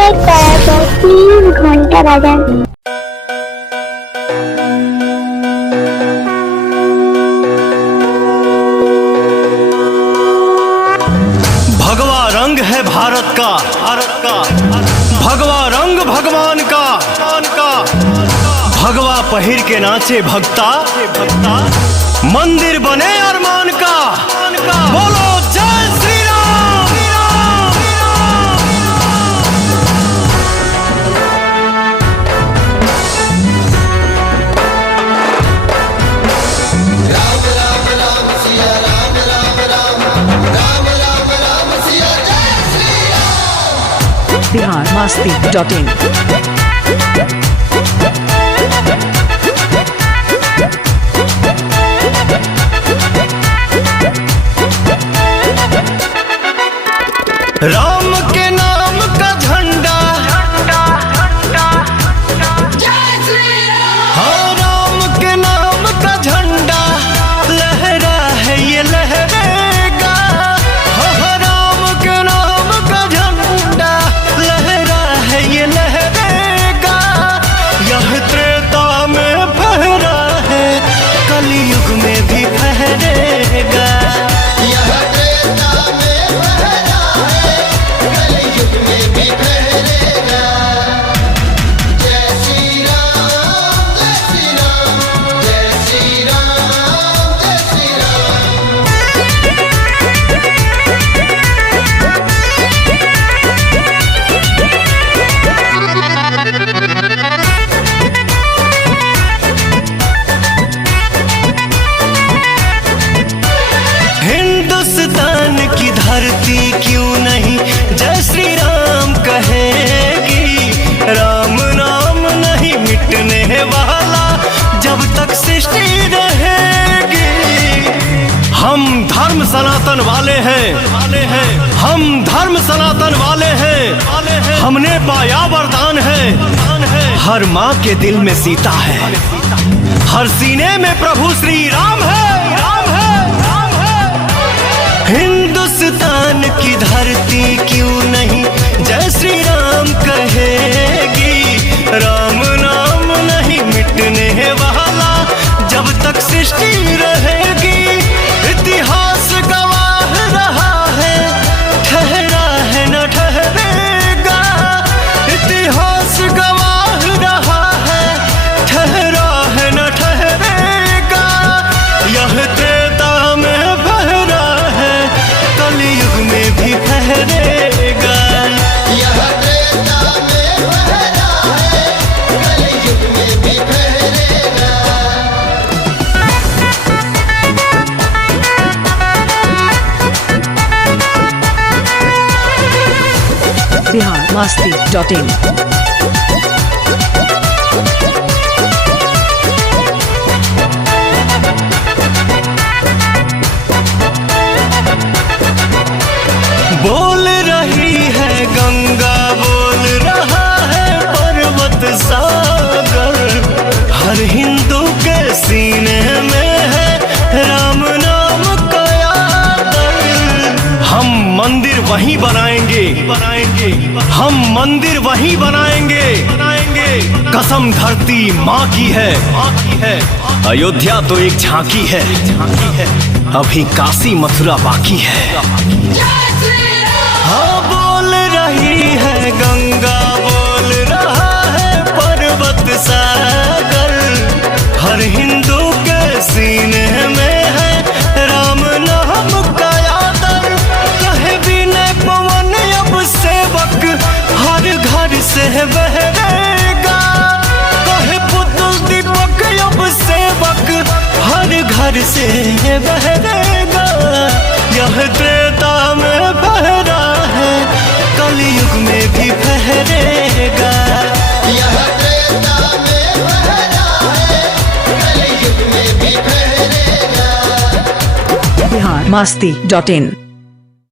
Subscribe करा कर please घंटा बजाएं। भगवा रंग है भारत का, भगवा रंग भगवान का, भगवा पहिर के नाचे भक्ता, मंदिर बने अरमान का। बोलो जय श्री राम। राम राम राम सिया राम राम राम राम राम राम सिया जय श्री राम। biharmasti.in राम के नाम का झंडा, हाँ राम के नाम का झंडा लहरा है ये लहरेगा। हाँ राम के नाम का झंडा लहरा है ये लहरेगा। यह त्रेता में फहरा है कलयुग में भी फहरेगा। यह त्रेता में फहरा है कलयुग में भी फहरेगा। जय श्री राम जय श्री राम जय श्री राम जय श्री राम। हिंदुस्तान की धरती क्यों नहीं जय श्री राम कहेगी। राम नाम नहीं मिटने वाला जब तक सृष्टि रहेगी। हम धर्म सनातन वाले हैं, हम धर्म सनातन वाले हैं। हमने पाया वरदान है, हर माँ के दिल में सीता है, हर सीने में प्रभु श्री राम है। हिंदुस्तान की धरती क्यों नहीं जय श्री राम कहेगी। राम नाम नहीं मिटने वाला जब तक सृष्टि रहेगी। इतिहास गवाह रहा है ठहरा है न ठहरेगा। इतिहास गवाह रहा है ठहरा है न ठहरेगा। यह त्रेता में फहरा है कलयुग में भी फहरेगा। यह त्रेता में फहरा है कलयुग में भी फहरेगा। biharmasti.in बोल रही है गंगा, बोल रहा है पर्वत सागर। हर हिंदू के सीने में है राम नाम का आदर। हम मंदिर वहीं बनाएंगे, हम मंदिर वहीं बनाएंगे। कसम धरती माँ की है, अयोध्या तो एक झांकी है, अभी काशी मथुरा बाकी है। हाँ बोल रही है गंगा, बोल रहा है पर्वत सागर। हर हिंदू के सीने में है राम नाम का आदर। कहे विनय पवन अब सेवक हर घर से बहरेगा। कहे पुतुल दीपक अब सेवक हर घर से बहरेगा। यह त्रेता में फहरा है कलयुग में भी फहरेगा। यह त्रेता में फहरा है कलयुग में भी फहरेगा। biharmasti.in